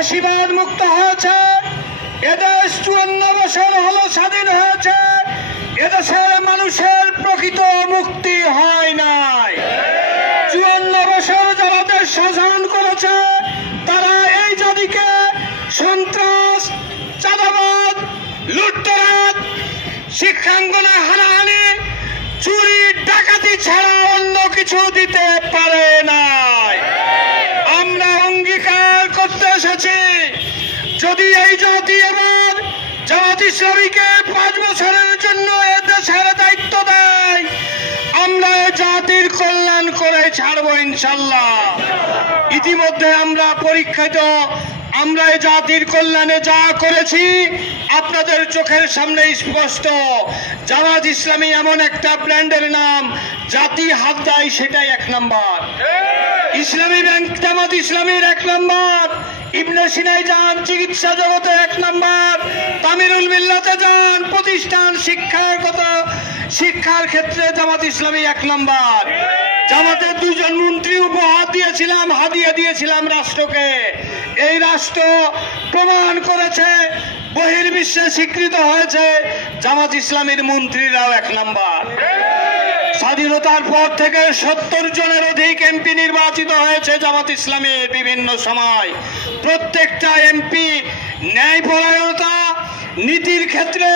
ফ্যাসিবাদ মুক্ত হয়েছে। এদেশ 54 বছর হলো স্বাধীন হয়েছে। এদেশের মানুষের প্রকৃত মুক্তি হয় নাই। 54 বছর যারা দেশ শাসন করেছে তারা এই জাতিকে সন্ত্রাস, চাঁদাবাদ, লুটতরাজ, শিক্ষাঙ্গনে হানাহানি, চুরি ডাকাতি ছাড়া অন্য কিছু দিতে পারে নাই। আমরা অঙ্গীকার করতে এসেছি, যদি এই জাতি এবার জামাত ইসলামীকে 5 বছরের জন্য এ দেশের দায়িত্ব দেয়, আমরা জাতির কল্যাণ করে ছাড়বো ইনশাল্লাহ। ইতিমধ্যে আমরা পরীক্ষিত, আমরা এই জাতির কল্যাণে যা করেছি আপনাদের চোখের সামনে স্পষ্ট। জামাত ইসলামী এমন একটা ব্র্যান্ডের নাম, জাতি হাত দেয় সেটাই 1 নম্বর। ইসলামী ব্যাংক জামাত ইসলামীর 1 নম্বর। ইবনে সিনায় যান, চিকিৎসা জগতে 1 নম্বর। তামিরুল মিল্লাতে যান, প্রতিষ্ঠান শিক্ষার ক্ষেত্রে জামাত ইসলামী 1 নম্বর। জামাতের 2 জন মন্ত্রী উপহার দিয়েছিলাম, হাদিয়া দিয়েছিলাম রাষ্ট্রকে। এই রাষ্ট্র প্রমাণ করেছে, বহির্বিশ্বে স্বীকৃত হয়েছে, জামাত ইসলামীর মন্ত্রীরাও 1 নম্বর। স্বাধীনতার পর থেকে 70 জনের অধিক এমপি নির্বাচিত হয়েছে জামাত ইসলামের বিভিন্ন সময়। প্রত্যেকটা এমপি ন্যায়পরায়ণতা, নীতির ক্ষেত্রে,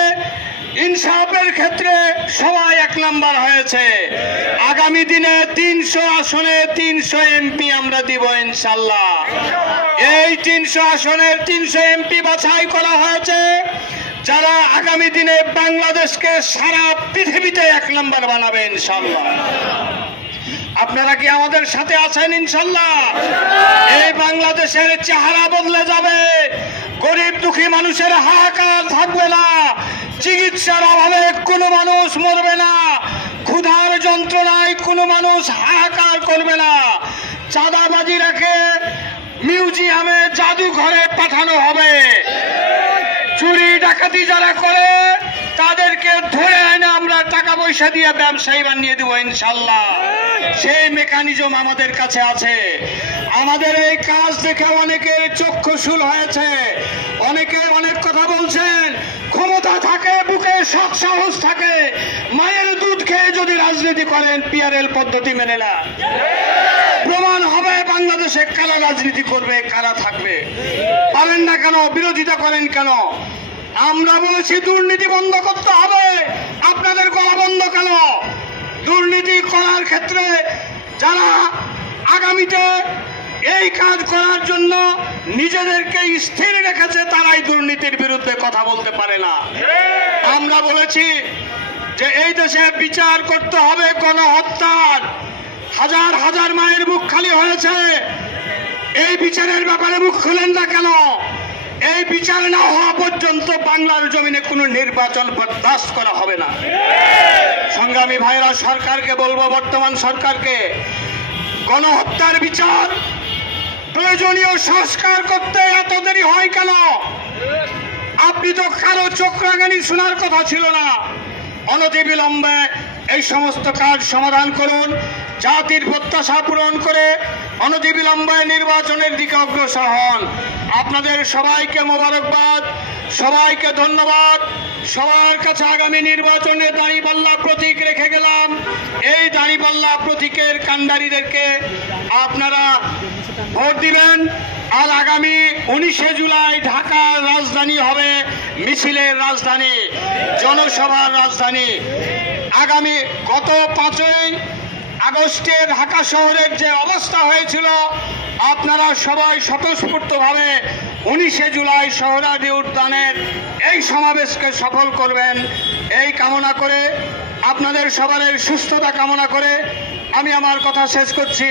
ইনসাফের ক্ষেত্রে সবাই 1 নম্বর হয়েছে। আগামী দিনে 300 আসনে 300 এমপি আমরা দিব ইনশাল্লাহ। এই 300 আসনের 300 এমপি বাছাই করা হয়েছে যারা আগামী দিনে বাংলাদেশকে সারা পৃথিবীতে 1 নম্বর বানাবে ইনশাল্লাহ। আপনারা কি আমাদের সাথে আছেন ইনশাল্লাহ? এই বাংলাদেশের চেহারা বদলে যাবে। গরিব দুঃখী মানুষের হাহাকার থাকবে না। চিকিৎসার অভাবে কোনো মানুষ মরবে না। ক্ষুধার যন্ত্রণায় কোনো মানুষ হাহাকার করবে না। চাঁদাবাজি রেখে মিউজিয়ামে, জাদুঘরে পাঠানো হবে। চুরি ডাকাতি যারা করে তাদেরকে ধরে এনে আমরা টাকা পয়সা দিয়ে ব্যবসায়ী বানিয়ে দেবো ইনশাল্লাহ। সেই মেকানিজম আমাদের কাছে আছে। আমাদের এই কাজ দেখে অনেকের চক্ষুশূল হয়েছে, অনেকে অনেক কথা বলছেন। ক্ষমতা থাকে, বুকে সৎ সাহস থাকে, মায়ের দুধ খেয়ে যদি রাজনীতি করেন পিআরএল পদ্ধতি মেনে না, প্রমাণ হবে বাংলাদেশে কারা রাজনীতি করবে, কারা থাকবে। পারেন না কেন? বিরোধিতা করেন কেন? আমরা বলেছি দুর্নীতি বন্ধ করতে হবে। আপনাদের গলা বন্ধ কেন? দুর্নীতি করার ক্ষেত্রে যারা আগামীতে এই কাজ করার জন্য নিজেদেরকে স্থির রেখেছে তারাই দুর্নীতির বিরুদ্ধে কথা বলতে পারে না। আমরা বলেছি যে এই দেশে বিচার করতে হবে গণহত্যার। হাজার হাজার মায়ের মুখ খালি হয়েছে। এই বিচারের ব্যাপারে মুখ খুলেন না কেন? এই বিচার না হওয়া পর্যন্ত বাংলার জমিনে কোনো নির্বাচন বরদাস্ত করা হবে না। সংগ্রামী ভাইরা, সরকারকে বলবো, বর্তমান সরকারকে, গণহত্যার বিচার, প্রয়োজনীয় সংস্কার করতে এত দেরি হয় কেন? আপনি তো কারো চোখ রাঙানি শোনার কথা ছিল না। অনতিবিলম্বে এই সমস্ত কাজ সমাধান করুন। জাতির প্রত্যাশা পূরণ করে অনতিবিলম্বে নির্বাচনের দিকে অগ্রসর হন। আপনাদের সবাইকে মোবারকবাদ, সবাইকে ধন্যবাদ। সবার কাছে আগামী নির্বাচনে দাঁড়িপাল্লা প্রতীক রেখে গেলাম। এই দাঁড়িপাল্লা প্রতীকের কান্ডারীদেরকে আপনারা ভোট দিবেন। আর আগামী 19শে জুলাই ঢাকার রাজধানী হবে মিছিলের রাজধানী, জনসভার রাজধানী। আগামী গত 5ই আগস্টে ঢাকা শহরের যে অবস্থা হয়েছিল, আপনারা সবাই স্বতঃস্ফূর্তভাবে 19শে জুলাই সোহরাওয়ার্দী উদ্যানের এই সমাবেশকে সফল করবেন, এই কামনা করে, আপনাদের সবার সুস্থতা কামনা করে আমি আমার কথা শেষ করছি।